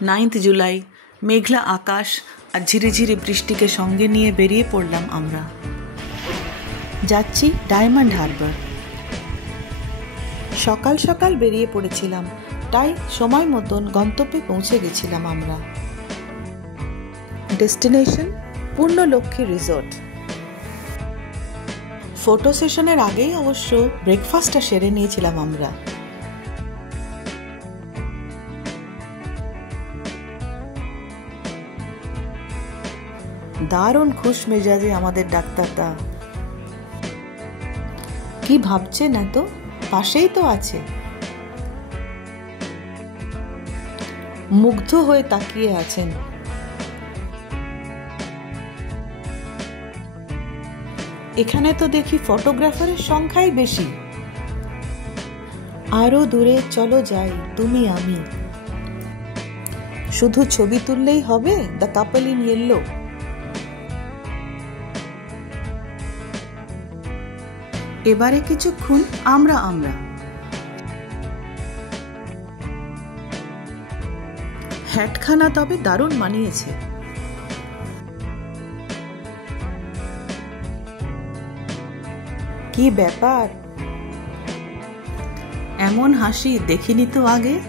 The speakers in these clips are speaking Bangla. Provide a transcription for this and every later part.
9 জুলাই মেঘলা আকাশ আর ঝিরিঝিরি বৃষ্টিকে সঙ্গে নিয়ে বেরিয়ে পড়লাম আমরা। যাচ্ছি ডায়মন্ড হারবার। সকাল সকাল বেরিয়ে পড়েছিলাম, তাই সময় মতন গন্তব্যে পৌঁছে গেছিলাম আমরা। Destination Purnalakshmi resort. ফটো সেশনের আগেই অবশ্য ব্রেকফাস্টটা সেরে নিয়েছিলাম আমরা। দারুণ খুশ মেজাজে আমাদের ডাক্তারটা। কি ভাবছে না তো, পাশেই তো আছে। মুগ্ধ হয়ে তাকিয়ে আছেন। এখানে তো দেখি ফটোগ্রাফারের সংখ্যাই বেশি। আরো দূরে চলো যাই তুমি আমি, শুধু ছবি তুললেই হবে দ্য কাপল ইন ইয়েলো। এবারে কিছুক্ষণ আমরা হ্যাটখানা তবে দারুণ মানিয়েছে। কি ব্যাপার, এমন হাসি দেখিনি তো আগে।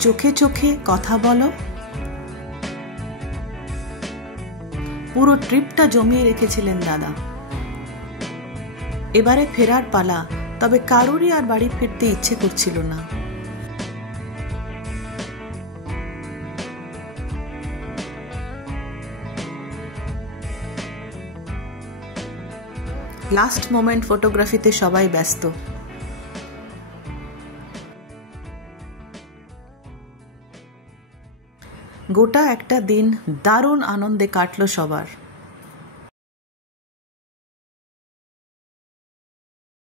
চোখে চোখে কথা বলো। পুরো ট্রিপটা জমিয়ে রেখেছিলেন দাদা। এবারে ফেরার পালা, তবে কারোরই আর বাড়ি ফিরতে ইচ্ছে করছিল না। লাস্ট মোমেন্ট ফটোগ্রাফিতে সবাই ব্যস্ত। গোটা একটা দিন দারুণ আনন্দে কাটলো সবার।